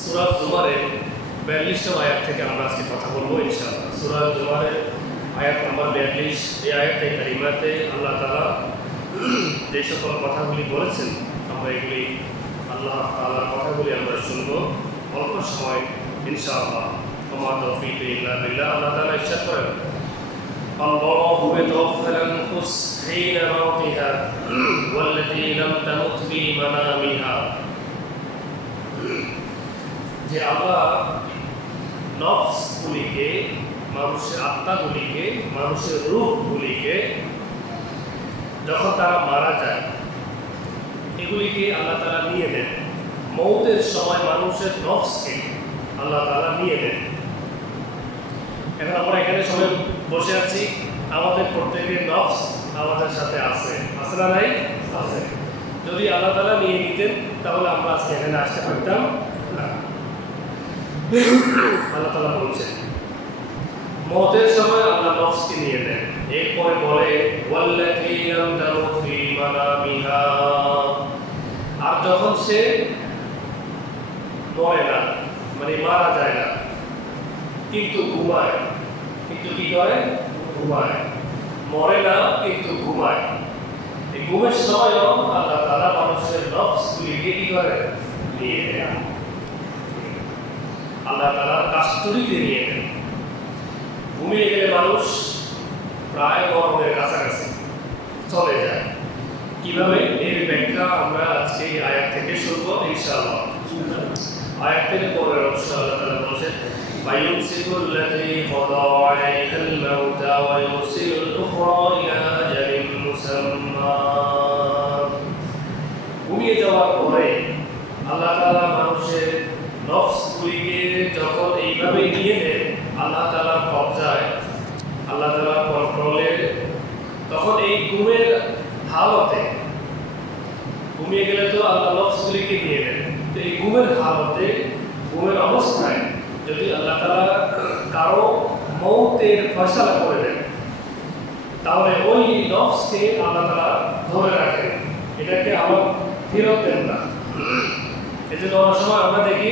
সুরাজ জুমারের বিয়াল্লিশতম আয়াত থেকে আমরা আজকে কথা বলবো ইনশাআল্লাহ সুরাজ জুমারের আয়াত নম্বর বিয়াল্লিশ এই আয়াতে কারিমাতে আল্লাহ তালা যে সকল কথাগুলি বলেছেন আমরা এগুলি আল্লাহ তালার কথাগুলি আমরা শুনবো অল্প সময় ইনশাআল্লাহ তোমার তৌফিক ইল্লা বিল্লাহ আল্লাহ তালা ইচ্ছা করেন الله يتوفى الأنفس حين موتها والتي لم تمت في منامها যে আল্লাহ নফসগুলিকে মানুষের আত্মাগুলিকে মানুষের রূপগুলিকে যখন তারা মারা যায় এগুলিকে আল্লাহ তারা নিয়ে নেন। মৌতের সময় মানুষের নফসকে আল্লাহ তারা নিয়ে নেন। এখন আমরা এখানে সবাই বসে আছি আমাদের প্রত্যেকের নফস আমাদের সাথে আছে। আছে না নাই? আছে। যদি আল্লাহ তালা নিয়ে নিতেন তাহলে আমরা আজকে এখানে আসতে পারতাম। আল্লাহ তালা বলছেন, মতের সময় আল্লাহ নফসকে নিয়ে নেন। এরপরে বলে আর যখন সে মরে না মানে মারা যায় না, কিন্তু ঘুমায়। কিন্তু কি করে? ঘুমায়। মরে না, কিন্তু ঘুমায়। এই ঘুমের সময়ও আল্লাহ তারা মানুষের নফসগুলিকে কি করে? নিয়ে নেয় আল্লাহ তালার কাস্টডিতে নিয়ে নেন ঘুমিয়ে গেলে মানুষ প্রায় গরমের কাছাকাছি চলে যায় কিভাবে এর ব্যাখ্যা আমরা আজকে এই আয়াত থেকে শুনবো ইনশাআল্লাহ আয়াতের পরের অংশ আল্লাহ তাআলা বলেছেন فيمسك التي قضى عليها الموت ويرسل মৌতের ফয়সালা করে দেন। তাহলে ওই নফসকে আল্লাহ তালা ধরে রাখেন। এটাকে আবার ফেরত দেন না। এই জন্য অনেক সময় আমরা দেখি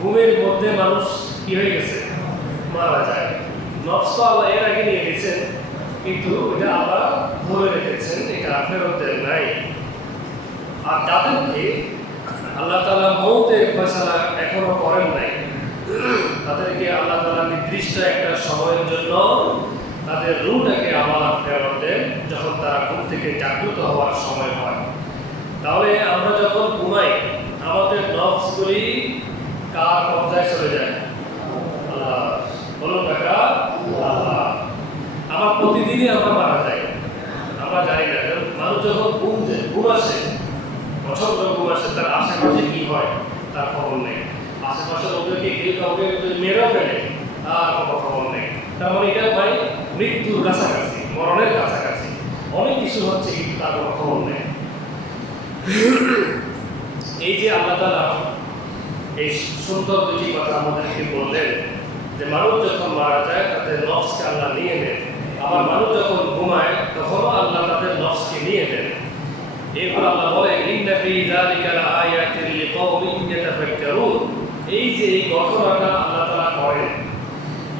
ঘুমের মধ্যে মানুষ কি হয়ে গেছে? মারা যায়। নফস তো আল্লাহ এর আগে নিয়ে গেছেন কিন্তু এটা আল্লাহ ধরে রেখেছেন, এটা ফেরত দেন নাই। আর যাদেরকে আল্লাহ তালা মৌতের ফয়সালা এখনও করেন নাই। তাদেরকে আল্লাহ তালা নির্দিষ্ট একটা সময়ের জন্য তাদের রুটাকে আবার ফেরত দেন যখন তারা ঘুম থেকে জাগ্রত হওয়ার সময় হয়। তাহলে আমরা যখন ঘুমাই, আমাদের নফসগুলি কার কবজায় চলে যায়? আল্লাহ। বলুন টাকা আল্লাহ। আমার প্রতিদিনই আমরা মারা যাই। আমরা জানি না, কারণ মানুষ যখন ঘুম ঘুম আসে পছন্দ ঘুম আসে, তার আশেপাশে কি হয়, তার খবর নেই। আশেপাশের লোকদেরকে কেউ কাউকে মেরেও ফেলে, তার কোনো খবর নেই। তার মানে এটা ভাই মৃত্যুর কাছাকাছি, মরণের কাছাকাছি। অনেক কিছু হচ্ছে, কিন্তু তার কোনো খবর নেই। এই যে আল্লাহ তালা এই সুন্দর দুটি কথা আমাদেরকে বললেন, যে মানুষ যখন মারা যায়, তাদের নফসকে আল্লাহ নিয়ে নেন। আবার মানুষ যখন ঘুমায়, তখনও আল্লাহ তাদের নফসকে নিয়ে নেন। এরপর আল্লাহ বলেন, ইন্না ফি যালিকা লাআয়াতিন লিকাওমিন ইয়াতাফাক্কারুন। এই যে এই ঘটনাটা আল্লাহ তাআলা করেন,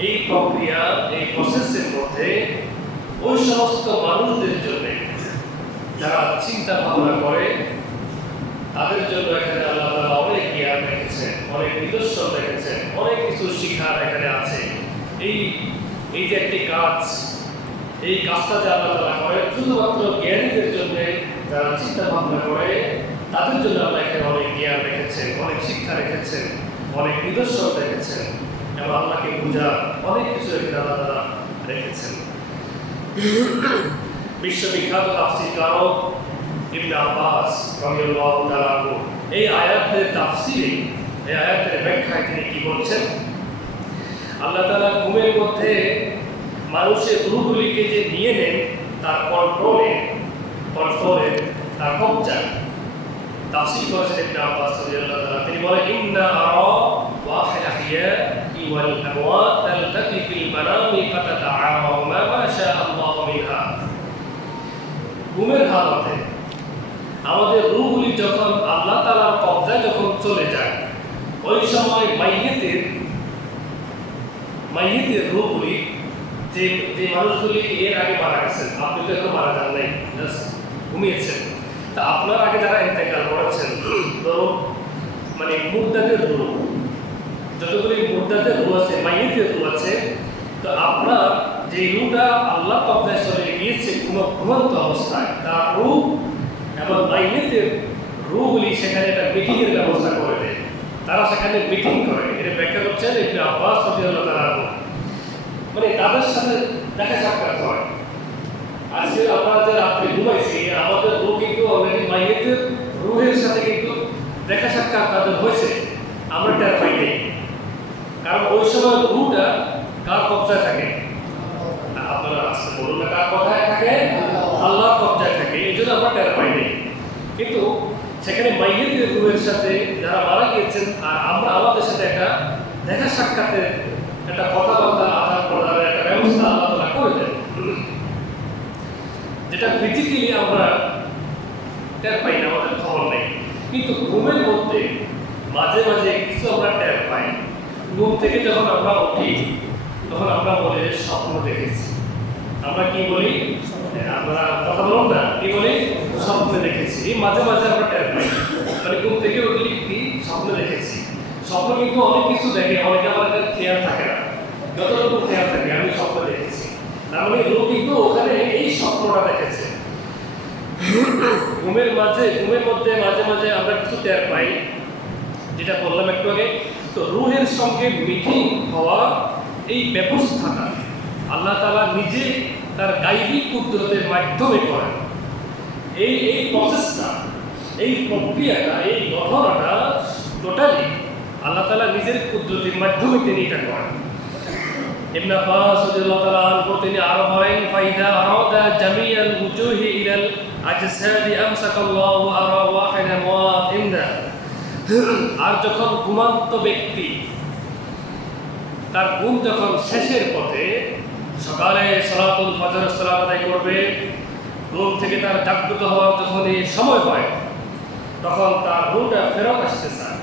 এই প্রক্রিয়া, এই প্রসেসের মধ্যে ওই সমস্ত মানুষদের জন্য, যারা চিন্তা ভাবনা করে, তাদের জন্য এখানে আল্লাহ তাআলা অনেক জ্ঞান রেখেছেন, অনেক নিদর্শন রেখেছেন, অনেক কিছু শিখার এখানে আছে। এই এই যে একটি কাজ, এই কাজটা যে আল্লাহ তাআলা করেন, শুধুমাত্র জ্ঞানীদের জন্য যারা চিন্তা ভাবনা করে, তাদের জন্য আল্লাহ এখানে অনেক জ্ঞান রেখেছেন, অনেক শিক্ষা রেখেছেন। অনেক নিদর্শন রেখেছেন এবং আল্লাহকে পূজা অনেক কিছু এখানে আল্লাহ তারা রেখেছেন। বিশ্ববিখ্যাত তাফসির কারক ইবনে আব্বাস রাদিয়াল্লাহু তাআলা এই আয়াতের তাফসিরে, এই আয়াতের ব্যাখ্যায় তিনি কি বলছেন? আল্লাহ তাআলা ঘুমের মধ্যে মানুষের রূহগুলিকে যে নিয়ে নেন, তার কন্ট্রোলে কন্ট্রোলে, তার কবজা তাফসীর করেছেন ইবনে আব্বাস রাদিয়াল্লাহু তাআলা। তিনি বলেন, ইন্না আরা ওয়াহিদ আহিয়া ওয়াল আমওয়াত তালতাকি ফিল মানামি ফাতাতাআওয়া মা মা শা আল্লাহ মিনহা। ঘুমের হালতে আমাদের রূহগুলি যখন আল্লাহ তাআলার কবজায় যখন চলে যায়, ওই সময় মাইয়েতের মাইয়েতের রোগগুলি যে যে মানুষগুলি এর আগে মারা গেছেন, আপনি তো এখন মারা যান নাই, জাস্ট ঘুমিয়েছেন। তা আপনার আগে যারা ইন্তেকাল করেছেন, ধরুন মানে মুদ্দাদের রোগ যতগুলি মুদ্দাদের রু আছে মাইয়েতের রু আছে, তো আপনার যে রুটা আল্লাহ কবজায় চলে গিয়েছে ঘুম- ঘুমন্ত অবস্থায় তার রু এবং মাইয়েতের রুগুলি সেখানে একটা মিটিংয়ের ব্যবস্থা করে দেয়। তারা সেখানে মিটিং করে। এটা ব্যাখ্যা করছেন ইবনে আব্বাস তাআলা আনহু। মানে তাদের সাথে দেখা সাক্ষাৎ হয়। আজকে আমরা যে রাত্রে ঘুমাইছি, আমাদের রু কিন্তু অলরেডি মাইয়েতের রুহের সাথে কিন্তু দেখা সাক্ষাৎ তাদের হয়েছে। আমরা টের পাই নাই। কারণ ওই সময় রুটা কার কবজায় থাকে? আপনারা আসতে বলুন না কার কথায় থাকে? আল্লাহর কবজায় থাকে, এই জন্য আমরা টের পাই নাই। কিন্তু সেখানে মাইয়েতের রুহের সাথে যারা মারা গিয়েছেন আর আমরা আমাদের সাথে একটা দেখা সাক্ষাতের একটা কথাবার্তা আদান প্রদানের একটা ব্যবস্থা আল্লাহ করে দেন। যেটা ফিজিক্যালি আমরা টের পাই না, আমাদের খবর নেই। কিন্তু ঘুমের মধ্যে মাঝে মাঝে কিছু আমরা টের পাই। ঘুম থেকে যখন আমরা উঠি, তখন আমরা বলি স্বপ্ন দেখেছি। আমরা কি বলি? আমরা কথা বলুন না, কি বলি? স্বপ্নে দেখেছি। মাঝে মাঝে আমরা টের পাই। মানে ঘুম থেকে উঠলি কি? স্বপ্নে দেখেছি। স্বপ্ন কিন্তু অনেক কিছু দেখে, অনেকে একটা খেয়াল থাকে না। যতটুকু খেয়াল থাকে, আমি স্বপ্ন দেখেছি। তার মানে লোক কিন্তু ওখানে স্বপ্নটা দেখেছে। ঘুমের মাঝে, ঘুমের মধ্যে মাঝে মাঝে আমরা কিছু টের পাই, যেটা বললাম একটু আগে। তো রুহের সঙ্গে মিটিং হওয়া এই ব্যবস্থাটা আল্লাহ তালা নিজে তার গাইবী কুদরতের মাধ্যমে করেন। এই এই প্রসেসটা এই প্রক্রিয়াটা, এই ঘটনাটা টোটালি আল্লাহ তালা নিজের কুদরতের মাধ্যমে তিনি এটা করেন। ইবনে আব্বাস রাদিয়াল্লাহু তাআলা আনহু, তিনি আরও বলেন, ফাইদা আরাদা জামিআল উজুহি ইলাল আজসাদি আমসাকাল্লাহু আরা ওয়াহিদান ওয়াতিন্দা আর যখন ঘুমান্ত ব্যক্তি, তার ঘুম যখন শেষের পথে সকালে সলাতুল ফজর সালাম আদায় করবে, ঘুম থেকে তার জাগ্রত হওয়ার যখন এই সময় হয়, তখন তার রুটা ফেরত আসতে চায়।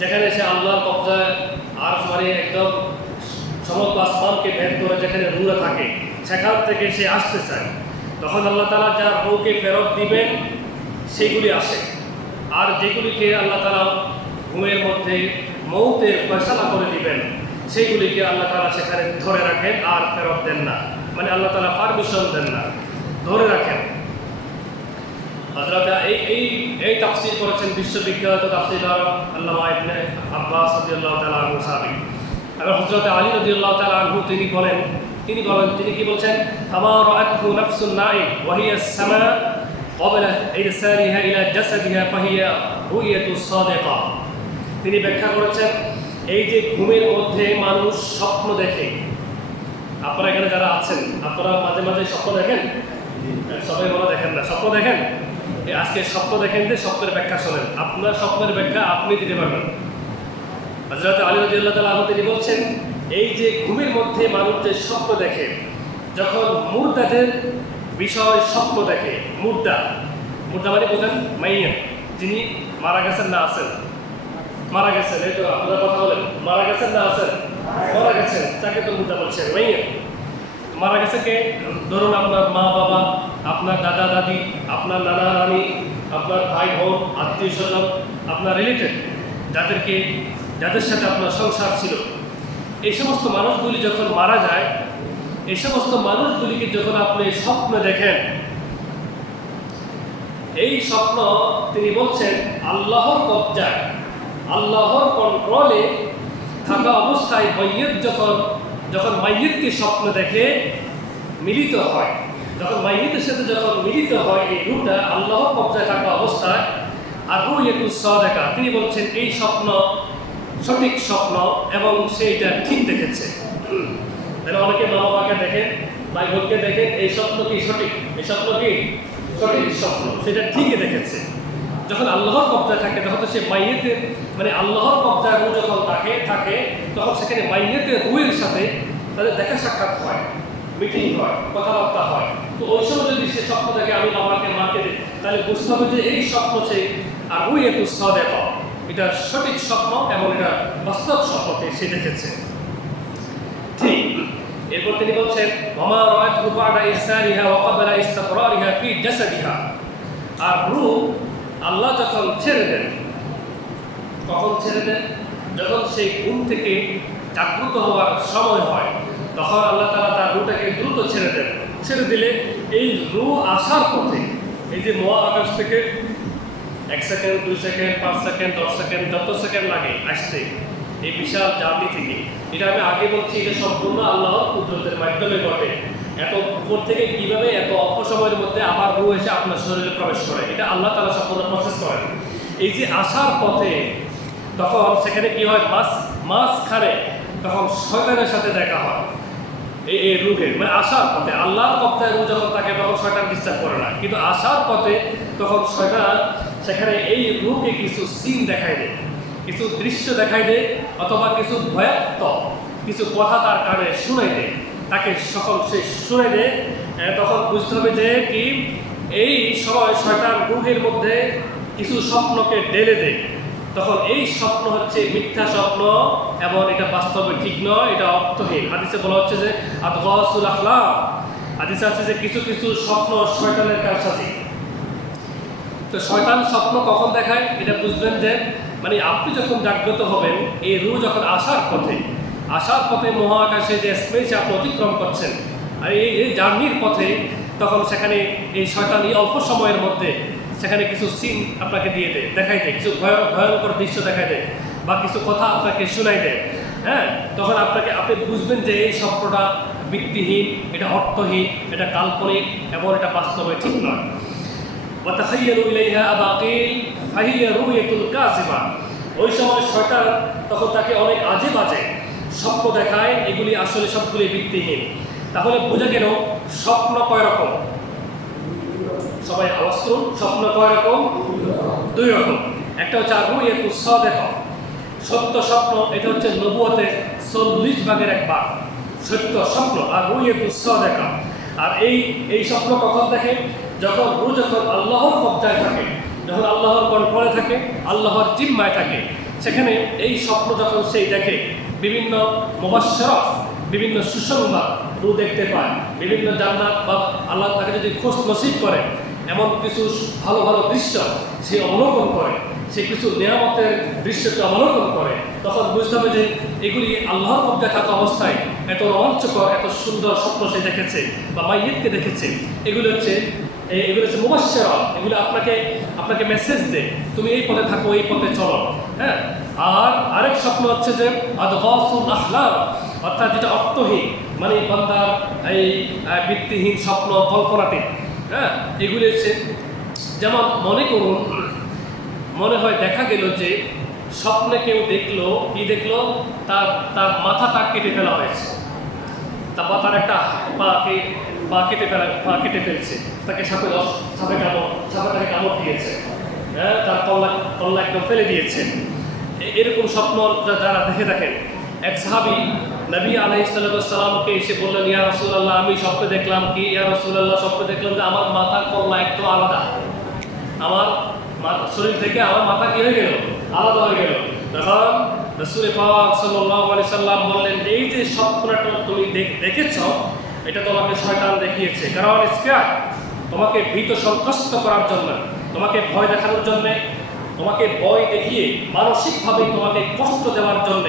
যেখানে সে আল্লাহর কবজায় আর সরে একদম সমস্ত আসমানকে ভেদ করে যেখানে রুরা থাকে, সেখান থেকে সে আসতে চায়। তখন আল্লাহ তালা যার রুকে ফেরত দিবেন, সেগুলি আসে। আর যেগুলিকে আল্লাহ তালা ঘুমের মধ্যে মৌতের ফয়সালা করে দিবেন সেইগুলিকে আল্লাহ তালা সেখানে ধরে রাখেন, আর ফেরত দেন না। মানে আল্লাহ তালা পারমিশন দেন না, ধরে রাখেন। হযরত এই এই এই তাফসীর করেছেন বিশ্ববিখ্যাত তাফসীরদার আল্লাহ আব্বাস তাআলা আনহু সাহাবী। এবং হযরত আলী রাদিয়াল্লাহু তাআলা আনহু তিনি বলেন তিনি বলেন তিনি কি বলছেন কামা রাআতহু নাফসুন নাইম ওয়া হিয়া সামা قبل إرسالها إلى جسدها فهي رؤية الصادقة তিনি ব্যাখ্যা করেছেন এই যে ঘুমের মধ্যে মানুষ স্বপ্ন দেখে আপনারা এখানে যারা আছেন আপনারা মাঝে মাঝে স্বপ্ন দেখেন সবাই মনে দেখেন না স্বপ্ন দেখেন এই আজকে স্বপ্ন দেখেন যে স্বপ্নের ব্যাখ্যা শোনেন আপনার স্বপ্নের ব্যাখ্যা আপনি দিতে পারবেন হজরত আলী রাজিউল্লাহ তালা তিনি বলছেন, এই যে ঘুমের মধ্যে মানুষ যে স্বপ্ন দেখে, যখন মুর্দাদের বিষয় স্বপ্ন দেখে, মুর্দা মুর্দা মানে বোঝেন মাইয়া যিনি মারা গেছেন না আছেন, মারা গেছেন, এই তো আপনারা কথা বলেন, মারা গেছেন না আছেন, মারা গেছেন তাকে তো মুর্দা বলছেন মাইয়া মারা গেছে কে? ধরুন আপনার মা বাবা, আপনার দাদা দাদি, আপনার নানা নানি, আপনার ভাই বোন, আত্মীয় স্বজন, আপনার রিলেটেড যাদেরকে যাদের সাথে আপনার সংসার ছিল, এই সমস্ত মানুষগুলি যখন মারা যায়, এই সমস্ত মানুষগুলিকে যখন আপনি স্বপ্ন দেখেন, এই স্বপ্ন তিনি বলছেন, আল্লাহর কবজায়, আল্লাহর কন্ট্রোলে থাকা অবস্থায় মাইয়ত যখন যখন মাইয়তকে স্বপ্ন দেখে মিলিত হয়, যখন মাইয়তের সাথে যখন মিলিত হয় এই রুটা আল্লাহর কবজায় থাকা অবস্থায়, আর রু একটু দেখা তিনি বলছেন, এই স্বপ্ন সঠিক স্বপ্ন এবং সেইটা ঠিক দেখেছে। তাহলে অনেকে মা বাবাকে দেখেন ভাই বোনকে দেখেন, এই স্বপ্ন কি সঠিক? এই স্বপ্ন কি? সঠিক স্বপ্ন, সেটা ঠিকই দেখেছে। যখন আল্লাহর কবজায় থাকে, তখন তো সে মাইয়েতের মানে আল্লাহর কবজায় রু যখন তাকে, থাকে, তখন সেখানে মাইয়েতের রুয়ের সাথে তাদের দেখা সাক্ষাৎ হয়, মিটিং হয়, কথাবার্তা হয়। তো ওই সময় যদি সে স্বপ্ন দেখে আমি বাবাকে, মাকে তাহলে বুঝতে হবে যে এই স্বপ্ন সে আর একটু সদেখ এটা সঠিক স্বপ্ন এবং এটা বাস্তব স্বপ্নকে সে দেখেছে। ঠিক, এরপর তিনি বলছেন মামা রাত রুবাডা ইসারিহা ওয়া ক্বাবলা ইস্তিকরারিহা ফি জাসাদিহা। আর রূহ আল্লাহ যখন ছেড়ে দেন কখন ছেড়ে দেন, যখন সেই ঘুম থেকে জাগ্রত হওয়ার সময় হয়, তখন আল্লাহ তাআলা তার রুটাকে দ্রুত ছেড়ে দেন। ছেড়ে দিলে এই রু আসার পথে, এই যে মহা আকাশ থেকে এক সেকেন্ড, দুই সেকেন্ড, পাঁচ সেকেন্ড, দশ সেকেন্ড, যত সেকেন্ড লাগে, আসতে। এই বিশাল জার্নি থেকে। এটা আমি আগে বলছি, এটা সম্পূর্ণ আল্লাহর কুদরতের মাধ্যমে ঘটে। এত উপর থেকে কীভাবে এত অল্প সময়ের মধ্যে আবার রু এসে আপনার শরীরে প্রবেশ করে? এটা আল্লাহ তালা সম্পূর্ণ প্রসেস করেন। এই যে আসার পথে তখন সেখানে কি হয়? মাছ মাঝখানে তখন শয়তানের সাথে দেখা হয়। এই এই রুহে মানে আসার পথে। আল্লাহর কপ্তায় রু যখন তাকে তখন শয়তান ডিস্টার্ব করে না। কিন্তু আসার পথে তখন শয়তান সেখানে এই রূপে কিছু সিন দেখাই দেয়, কিছু দৃশ্য দেখাই দেয়, অথবা কিছু ভয়াত্মক কিছু কথা তার কানে শুনাই দেয়, তাকে সকল সে শুনে দেয়। তখন বুঝতে হবে যে কি এই সময় শয়তান রুহের মধ্যে কিছু স্বপ্নকে ঢেলে দেয়। তখন এই স্বপ্ন হচ্ছে মিথ্যা স্বপ্ন এবং এটা বাস্তবে ঠিক নয়, এটা অর্থহীন। হাদিসে বলা হচ্ছে যে আদগাসুল আখলাম হাদিসে আছে যে কিছু কিছু স্বপ্ন শয়তানের কারসাজি তো শয়তান স্বপ্ন কখন দেখায়? এটা বুঝবেন যে মানে আপনি যখন জাগ্রত হবেন, এই রু যখন আসার পথে আসার পথে মহাকাশে যে স্পেসে আপনি অতিক্রম করছেন, আর এই এই জার্নির পথে তখন সেখানে এই শয়তান এই অল্প সময়ের মধ্যে সেখানে কিছু সিন আপনাকে দিয়ে দেয় দেখাই দেয়, কিছু ভয়- ভয়ঙ্কর দৃশ্য দেখাই দেয়, বা কিছু কথা আপনাকে শোনাই দেয়। হ্যাঁ? তখন আপনাকে, আপনি বুঝবেন যে এই স্বপ্নটা ভিত্তিহীন, এটা অর্থহীন, এটা কাল্পনিক এবং এটা বাস্তবে ঠিক নয়। وتخيلوا إليها أباقيل فهي رؤية الكاذبة ওই সময় শয়তান তখন তাকে অনেক আজে বাজে স্বপ্ন দেখায় এগুলি আসলে সবগুলি ভিত্তিহীন তাহলে বোঝা গেল স্বপ্ন কয় রকম সবাই আওয়াজ করুন স্বপ্ন কয় রকম দুই রকম একটা হচ্ছে আবু একটু সদেখ সত্য স্বপ্ন এটা হচ্ছে নবুয়তে চল্লিশ ভাগের এক ভাগ সত্য স্বপ্ন আর রুই একটু সদেখা আর এই এই স্বপ্ন কখন দেখে? যখন রু, যখন আল্লাহর কবজায় থাকে, যখন আল্লাহর কন্ট্রোলে থাকে, আল্লাহর জিম্মায় থাকে, সেখানে এই স্বপ্ন যখন সেই দেখে, বিভিন্ন মুবাশশারাত বিভিন্ন সুসংবাদ রু দেখতে পায়, বিভিন্ন জান্নাত বা আল্লাহ তাকে যদি খোঁজ নসিব করে, এমন কিছু ভালো ভালো দৃশ্য সে অবলোকন করে সে কিছু নিয়ামতের দৃশ্যকে অবলোকন করে। তখন বুঝতে হবে যে এগুলি আল্লাহর মধ্যে থাকা অবস্থায় এত রোমাঞ্চকর এত সুন্দর স্বপ্ন সে দেখেছে বা মাইয়েতকে দেখেছে। এগুলো হচ্ছে এগুলো হচ্ছে মুবাশশারা। এগুলো আপনাকে আপনাকে মেসেজ দেয় তুমি এই পথে থাকো এই পথে চলো। হ্যাঁ? আর আরেক স্বপ্ন হচ্ছে যে আদগাসুল আহলাম অর্থাৎ যেটা অর্থহীন মানে বান্দার এই আহ, ভিত্তিহীন স্বপ্ন কল্পনাতে। হ্যাঁ? এগুলি হচ্ছে যেমন মনে করুন মনে হয় দেখা গেল যে স্বপ্নে কেউ দেখল, কি দেখল? তার তার মাথাটা কেটে ফেলা হয়েছে। তারপর তার একটা পাকে পা কেটে ফেলা, পা কেটে ফেলছে। তাকে সাপে সাপে কামড়, সাপে তাকে কামড় দিয়েছে। হ্যাঁ তার কল্লা কল্লা একদম ফেলে দিয়েছে। এরকম স্বপ্ন যারা দেখে থাকেন। এক সাহাবি নবী আলাইসাল্লামকে এসে বললেন, ইয়া রসুল্লাহ আমি স্বপ্নে দেখলাম কি? ইয়া রসুল্লাহ স্বপ্নে দেখলাম যে আমার মাথার কল্লা একটু আলাদা। আমার শরীর থেকে আমার মাথা কি হয়ে গেল, আলাদা হয়ে গেল। তখন রসুল পাক সাল্লাম বললেন, এই যে স্বপ্নটা তুমি দেখ- দেখেছ, এটা তোমাকে শয়তান দেখিয়েছে। কারণ ইসকার তোমাকে ভীত সন্ত্রস্ত করার জন্য, তোমাকে ভয় দেখানোর জন্য, তোমাকে ভয় দেখিয়ে মানসিকভাবে তোমাকে কষ্ট দেওয়ার জন্য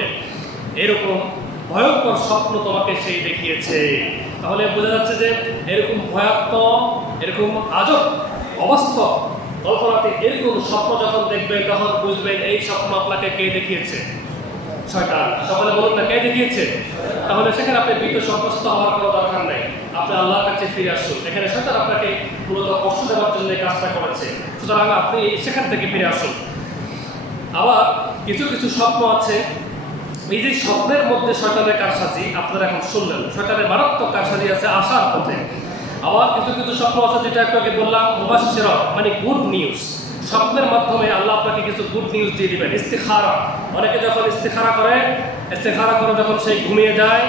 এরকম ভয়ঙ্কর স্বপ্ন তোমাকে সেই দেখিয়েছে। তাহলে বোঝা যাচ্ছে যে এরকম ভয়াত্মক এরকম আজব অবাস্তব কল্পনাতে এরকম স্বপ্ন যখন দেখবেন, তখন বুঝবেন এই স্বপ্ন আপনাকে কে দেখিয়েছে? শয়তান সকলে বলুন না, কে দেখিয়েছে? তাহলে সেখানে আপনি ভীত সন্ত্রস্ত হওয়ার কোনো দরকার নেই। আপনি আল্লাহর কাছে ফিরে আসুন। এখানে শয়তান আপনাকে মূলত কষ্ট দেওয়ার জন্য কাজটা করেছে। সুতরাং আপনি সেখান থেকে ফিরে আসুন। আবার কিছু কিছু স্বপ্ন আছে। এই যে স্বপ্নের মধ্যে শয়তানের কারসাজি, আপনারা এখন শুনলেন। শয়তানের মারাত্মক কারসাজি আছে আসার পথে। আবার কিছু কিছু স্বপ্ন আছে যেটা আগে বললাম মুবাশশির মানে গুড নিউজ স্বপ্নের মাধ্যমে আল্লাহ আপনাকে কিছু গুড নিউজ দিয়ে দিবেন, ইস্তেখারা। অনেকে যখন ইস্তেখারা করে ইস্তেখারা করে যখন সেই ঘুমিয়ে যায়,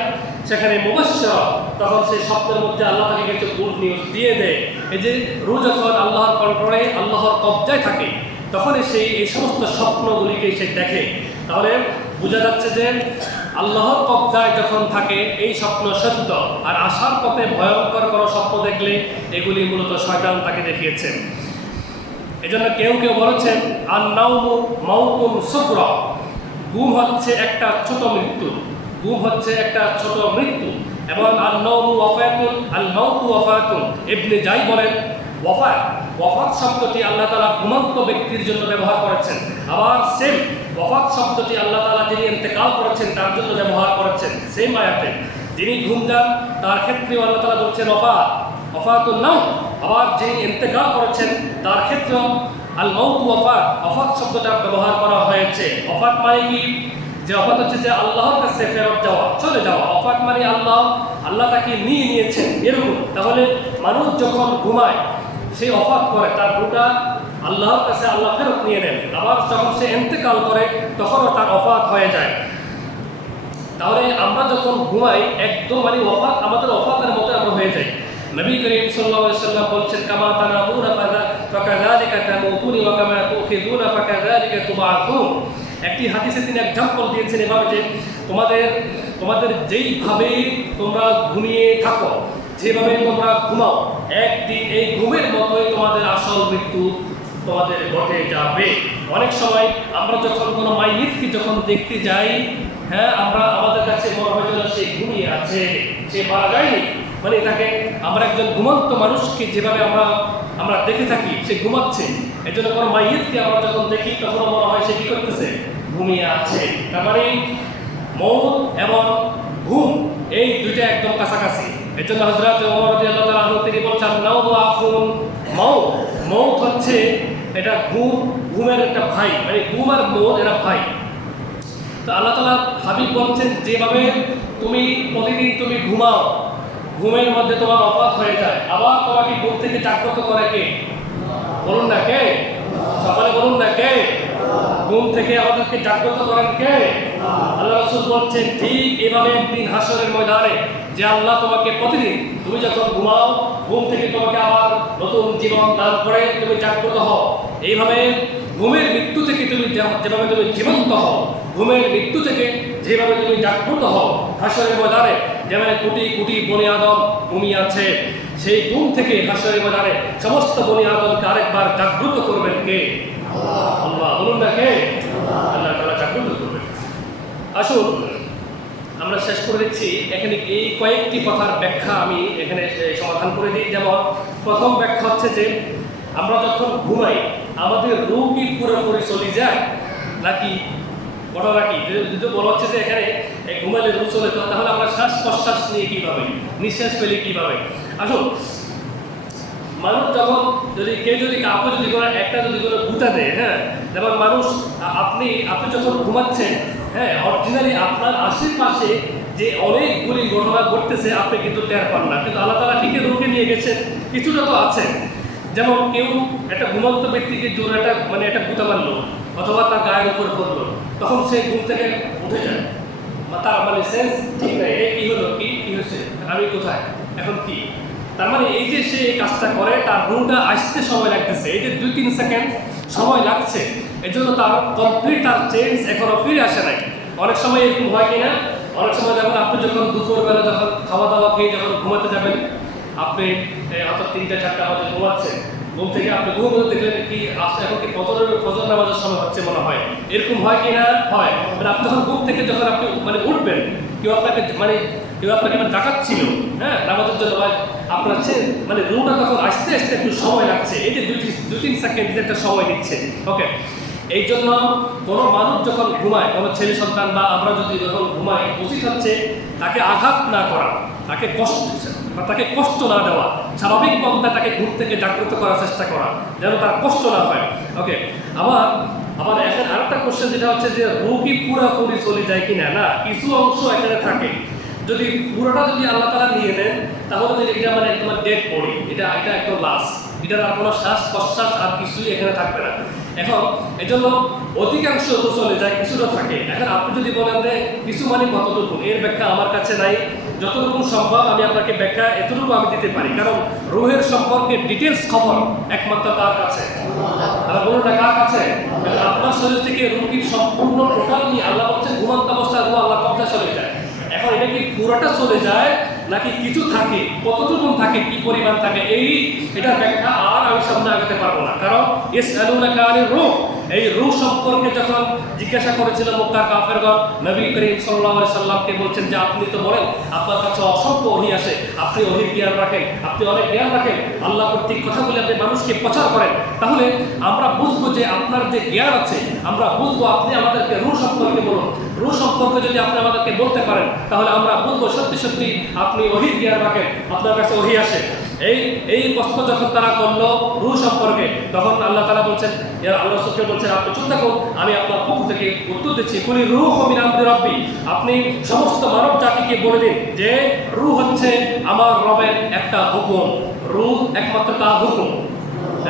সেখানে মুবাশশারা তখন সেই স্বপ্নের মধ্যে আল্লাহ তাকে কিছু গুড নিউজ দিয়ে দেয়। এই যে রু যখন আল্লাহর কন্ট্রোলে আল্লাহর কবজায় থাকে, তখনই সেই এই সমস্ত স্বপ্নগুলিকে সে দেখে। তাহলে বোঝা যাচ্ছে যে আল্লাহর কবজায় যখন থাকে, এই স্বপ্ন সত্য। আর আসার পথে ভয়ঙ্কর কোনো স্বপ্ন দেখলে এগুলি মূলত শয়তান তাকে দেখিয়েছে। এজন্য কেউ কেউ বলেছেন আর নাউমু মাউতুন শুক্র ঘুম হচ্ছে একটা ছোট মৃত্যু। ঘুম হচ্ছে একটা ছোট মৃত্যু। এবং আল নৌমু ওয়াফায়াতুন আল মাউতু ওয়াফায়াতুন ইবনে যাই বলেন, ওয়াফাত। ওয়াফাত শব্দটি আল্লাহ তালা ঘুমন্ত ব্যক্তির জন্য ব্যবহার করেছেন। আবার সেম ওয়াফাত শব্দটি আল্লাহ তালা যিনি ইন্তেকাল করেছেন, তার জন্য ব্যবহার করেছেন। সেম আয়াতে যিনি ঘুম যান তার ক্ষেত্রেও আল্লাহ তাআলা বলছেন ওয়াফাত, ওয়াফাতুন নাও আবার যিনি ইন্তেকাল করেছেন, তার ক্ষেত্রেও আল মাউত ওয়াফাত অফাত শব্দটা ব্যবহার করা হয়েছে। অফাত মানে কি? যে অফাত হচ্ছে যে আল্লাহর কাছে ফেরত যাওয়া, চলে যাওয়া। অফাত মানে আল্লাহ আল্লাহ তাকে নিয়ে নিয়েছেন, এরকম। তাহলে মানুষ যখন ঘুমায় সে অফাত করে, তার রুটা আল্লাহর কাছে আল্লাহ ফেরত নিয়ে নেন। আবার যখন সে এন্তেকাল করে, তখনও তার অফাত হয়ে যায়। তাহলে আমরা যখন ঘুমাই, একদম মানে অফাত, আমাদের অফাতের মতো আমরা হয়ে যাই। নবী করিম সাল্লাম বলছেন, কামা তুবআতুন। একটি হাদিসে তিনি এক্সাম্পল দিয়েছেন এভাবে যে, তোমাদের তোমাদের যেইভাবে তোমরা ঘুমিয়ে থাকো যেভাবে তোমরা ঘুমাও, একদিন এই ঘুমের মতোই তোমাদের আসল মৃত্যু তোমাদের ঘটে যাবে। অনেক সময় আমরা যখন কোনো মাইয়িতকে যখন দেখতে যাই হ্যাঁ আমরা আমাদের কাছে মনে হয় যেন সে ঘুমিয়ে আছে, সে মারা যায়নি। মানে তাকে আমরা একজন ঘুমন্ত মানুষকে যেভাবে আমরা আমরা দেখে থাকি, সে ঘুমাচ্ছে। এই জন্য কোনো মাইয়িতকে আমরা যখন দেখি তখন মনে হয় সে কি করতেছে? ঘুমিয়ে আছে। তার মানে মৌত এবং ঘুম, এই দুইটা একদম কাছাকাছি। এর জন্য হজরত তিনি বলছেন নাও আখুন মৌত মৌত হচ্ছে এটা ঘুম, ঘুমের একটা ভাই মানে ঘুম আর মৌত এরা ভাই। তো আল্লাহ তালা হাবিব বলছেন, যেভাবে তুমি প্রতিদিন তুমি ঘুমাও, ঘুমের মধ্যে তোমার অপাত হয়ে যায়। আবার তোমাকে ঘুম থেকে জাগ্রত করে কে? বলুন না কে? সকালে বলুন না কে? ঘুম থেকে আমাদেরকে জাগ্রত করেন কে? আল্লাহ রসুল বলছেন, ঠিক এভাবে একদিন হাসরের ময়দানে যে আল্লাহ তোমাকে প্রতিদিন, তুমি যখন ঘুমাও, ঘুম থেকে তোমাকে আবার নতুন জীবন দান করে তুমি জাগ্রত হও। এইভাবে ঘুমের মৃত্যু থেকে তুমি যেভাবে তুমি জীবন্ত হও, ঘুমের মৃত্যু থেকে যেভাবে তুমি জাগ্রত হও, হাসরের ময়দানে যেমন কোটি কোটি বনি আদম ঘুমিয়ে আছে, সেই ঘুম থেকে হাসরের ময়দানে সমস্ত বনি আদমকে আরেকবার জাগ্রত করবেন কে? আল্লাহ, বলুন না কে? আল্লাহ করবেন আসুন, আমরা শেষ করে দিচ্ছি। এখানে এই কয়েকটি কথার ব্যাখ্যা আমি এখানে সমাধান করে দিই। যেমন, প্রথম ব্যাখ্যা হচ্ছে যে, আমরা যখন ঘুমাই, আমাদের রু কি পুরোপুরি চলে যায়? নাকি ঘটনা কি যদি- বলা হচ্ছে যে এখানে এই ঘুমাইলে রু চলে, তাহলে আমরা শ্বাস প্রশ্বাস নিয়ে কীভাবে? নিঃশ্বাস পেলে কীভাবে? আসুন মানুষ যখন যদি, কেউ যদি কাউকে যদি কোনো একটা যদি কোনো গুতা দেয় হ্যাঁ যেমন মানুষ আপনি আপনি যখন ঘুমাচ্ছেন হ্যাঁ অরিজিনালি আপনার আশেপাশে যে অনেকগুলি ঘটনা ঘটতেছে, আপনি কিন্তু টের পান না। কিন্তু আল্লাহ তালা ঠিকই রুখে নিয়ে গেছেন, কিছুটা তো আছে যেমন কেউ একটা ঘুমন্ত ব্যক্তিকে জোর একটা মানে একটা গুতা মারলো, অথবা তার গায়ের উপর পড়ল তখন সে ঘুম থেকে উঠে যায়। তার মানে সেন্স ঠিক নাই এই কি হলো, কি কি হয়েছে, আমি কোথায়, এখন কি? তার মানে এই যে সে এই কাজটা করে, তার রুমটা আসতে সময় লাগতেছে। এই যে দুই তিন সেকেন্ড সময় লাগছে এই জন্য তার কমপ্লিট তার চেঞ্জ এখনও ফিরে আসে নাই। অনেক সময় এরকম হয় কিনা? অনেক সময় যেমন আপনি যখন দুপুরবেলা যখন খাওয়া দাওয়া খেয়ে যখন ঘুমাতে যাবেন, আপনি হয়তো তিনটা, চারটা বাজে ঘুমাচ্ছেন। ঘুম থেকে আপনি ঘুম হতে দেখলেন কি এখন কি ফজরের ফজর নামাজের সময় হচ্ছে মনে হয়। এরকম হয় কি না হয়। মানে আপনি যখন ঘুম থেকে যখন আপনি মানে উঠবেন, কেউ আপনাকে মানে কেউ আপনাকে মানে ডাকাচ্ছিল হ্যাঁ? নামাজের জন্য আপনার সে মানে রুমটা তখন আসতে আসতে একটু সময় লাগছে। এই যে দুই দুই তিন সেকেন্ড একটা সময় নিচ্ছে। ওকে এই জন্য কোনো মানুষ যখন ঘুমায়, কোনো ছেলে সন্তান বা আমরা যদি যখন ঘুমাই, উচিত হচ্ছে তাকে আঘাত না করা, তাকে কষ্ট বা তাকে কষ্ট না দেওয়া, স্বাভাবিক পন্থা তাকে ঘুম থেকে জাগ্রত করার চেষ্টা করা, যেন তার কষ্ট না হয়। ওকে আবার আবার এখন আরেকটা কোশ্চেন যেটা হচ্ছে যে রোগী পুরোপুরি চলে যায় কিনা? না, কিছু অংশ এখানে থাকে। যদি পুরোটা যদি আল্লাহ তারা নিয়ে নেন, তাহলে তো এটা মানে একদম ডেড বডি এটা এটা একদম লাশ এটার আর কোনো শ্বাস প্রশ্বাস আর কিছুই এখানে থাকবে না। এখন এই জন্য অধিকাংশ চলে যায় কিছুটা থাকে, এখন আপনি যদি বলেন যে কিছু মানে কতটুকু, এর ব্যাখ্যা আমার কাছে নাই, যতটুকু সম্ভব আমি আপনাকে ব্যাখ্যা এতটুকু আমি দিতে পারি। কারণ রুহের সম্পর্কে ডিটেলস খবর একমাত্র তার কাছে? আর বলুন কার কাছে? আপনার শরীর থেকে রুগীর সম্পূর্ণ টোটাল নিয়ে আল্লাহ হচ্ছে ঘুমন্ত অবস্থায় রুহ আল্লাহ কবজা চলে যায় এখন এটা কি পুরোটা চলে যায়, নাকি কিছু থাকে কতটুকু থাকে, কি পরিমাণ থাকে, এই এটা ব্যাখ্যা আর আমি সামনে আগাতে পারব না। কারণ এস আলুনাকা আনির রূহ এই রু সম্পর্কে যখন জিজ্ঞাসা করেছিল মক্কার কাফেরগণ, নবী করিম আলাইহি সাল্লামকে বলছেন যে, আপনি তো বলেন, আপনার কাছে অসংখ্য ওহী আসে আপনি ওহীর জ্ঞান রাখেন, আপনি অনেক জ্ঞান রাখেন, আল্লাহ কর্তৃক কথা বলে আপনি মানুষকে প্রচার করেন। তাহলে আমরা বুঝব যে, আপনার যে জ্ঞান আছে, আমরা বুঝব আপনি আমাদেরকে রু সম্পর্কে বলুন। রু সম্পর্কে যদি আপনি আমাদেরকে বলতে পারেন, তাহলে আমরা বুঝব সত্যি সত্যি আপনি ওহির জ্ঞান রাখেন, আপনার কাছে ওহি আসে। এই এই প্রশ্ন যখন তারা করল রূহ সম্পর্কে, তখন আল্লাহ তারা বলছেন আল্লাহ সত্যি বলছেন, আপনি চুপ থাকুন, আমি আপনার পক্ষ থেকে উত্তর দিচ্ছি। কুলি রূহ মিন আমরি রাব্বি। আপনি সমস্ত মানব জাতিকে বলে দিন যে রু হচ্ছে আমার রবের একটা হুকুম। রু একমাত্র তার হুকুম।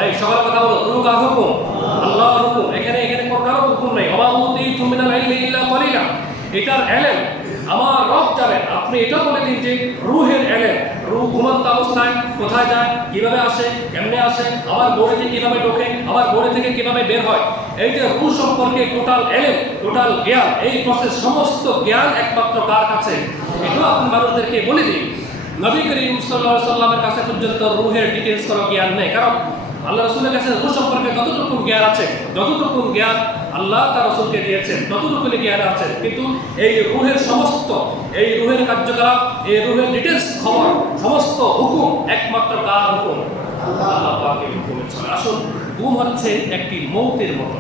এই সবার কথা বলো রু কার হুকুম? আল্লাহ হুকুম। এখানে এখানে কোনো কারও হুকুম নেই। ইল্লা কলিলা। এটার এলেম আমার রব জানেন, আপনি এটা বলে দিন যে রুহের এলেম রুহ ঘুমন্ত অবস্থায় কোথায় যায়, কীভাবে আসে, কেমনে আসে, আবার গড়ে থেকে কীভাবে ঢোকে, আবার গড়ে থেকে কীভাবে বের হয়। এই যে রুহ সম্পর্কে টোটাল এলেম টোটাল জ্ঞান, এই প্রসেস সমস্ত জ্ঞান একমাত্র কার কাছে? এটাও আপনি মানুষদেরকে বলে দিন। নবী করিম সাল্লাল্লাহু সাল্লামের কাছে পর্যন্ত রুহের ডিটেলস কোনো জ্ঞান নেই। কারণ আল্লাহ রসুলের কাছে রু সম্পর্কে যতটুকু জ্ঞান আছে, যতটুকু জ্ঞান আল্লাহ তার রসুলকে দিয়েছেন। ততটুকু জ্ঞান আছে। কিন্তু এই রুহের সমস্ত, এই রুহের কার্যকলাপ, এই রুহের ডিটেলস খবর, সমস্ত হুকুম একমাত্র কার হুকুম? আল্লাহ। পাকের আসুন, ঘুম হচ্ছে একটি মৌতের মতো।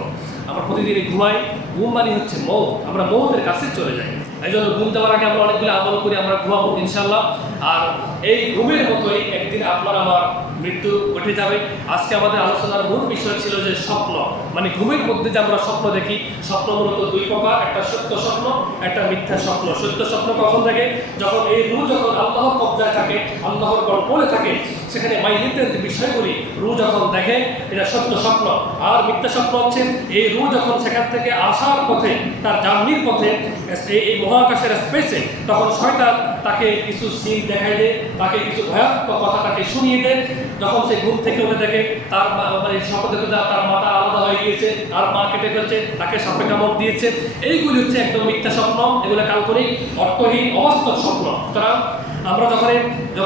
আমরা প্রতিদিনই ঘুমাই। ঘুম মানে হচ্ছে মৌত। আমরা মৌতের কাছে চলে যাই। এই জন্য ঘুম দেওয়ার আগে আমরা অনেকগুলো আমল করি, আমরা ঘুমাবো ইনশাল্লাহ আর এই ঘুমের মতোই একদিন আপনার আমার মৃত্যু ঘটে যাবে। আজকে আমাদের আলোচনার মূল বিষয় ছিল যে স্বপ্ন। মানে ঘুমের মধ্যে যে আমরা স্বপ্ন দেখি, স্বপ্ন মূলত দুই প্রকার, একটা সত্য স্বপ্ন, একটা মিথ্যা স্বপ্ন। সত্য স্বপ্ন কখন থাকে যখন এই রু যখন আল্লাহর কবজায় থাকে, আল্লাহর কল্পনে থাকে, সেখানে মাইলিতের যে বিষয়গুলি রু যখন দেখে, এটা সত্য স্বপ্ন। আর মিথ্যা স্বপ্ন হচ্ছে, এই রু যখন সেখান থেকে আসার পথে, তার জার্নির পথে, এই মহাকাশের স্পেসে তখন শয়তান তাকে কিছু সিন দেখাই দেয়, তাকে কিছু ভয়াত্মক কথা তাকে শুনিয়ে দেয়। যখন সে ঘুম থেকে উঠে থাকে তার মানে দেখে তার মাথা আলাদা হয়ে গিয়েছে, তার মা কেটে ফেলছে, তাকে সাপে কামড় দিয়েছে। এইগুলি হচ্ছে একদম মিথ্যা স্বপ্ন, এগুলো কাল্পনিক, অর্থহীন, অবাস্তব স্বপ্ন। সুতরাং আমরা যখন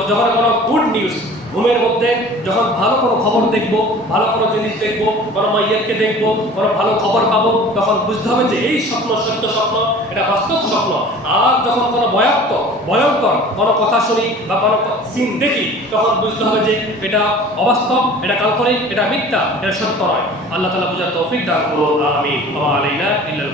যখন কোনো গুড নিউজ ঘুমের মধ্যে যখন ভালো কোনো খবর দেখব, ভালো কোনো জিনিস দেখব, কোনো মাইয়াকে দেখব, কোনো ভালো খবর পাবো, তখন বুঝতে হবে যে এই স্বপ্ন সত্য স্বপ্ন, এটা বাস্তব স্বপ্ন। আর যখন কোনো ভয়াত্মক ভয়ঙ্কর কোনো কথা শুনি বা কোনো সিন দেখি, তখন বুঝতে হবে যে এটা অবাস্তব, এটা কাল্পনিক, এটা মিথ্যা, এটা সত্য নয়। আল্লাহ তালা বুঝার তৌফিক দান করুন ওয়া আলাইনা ইল্লাল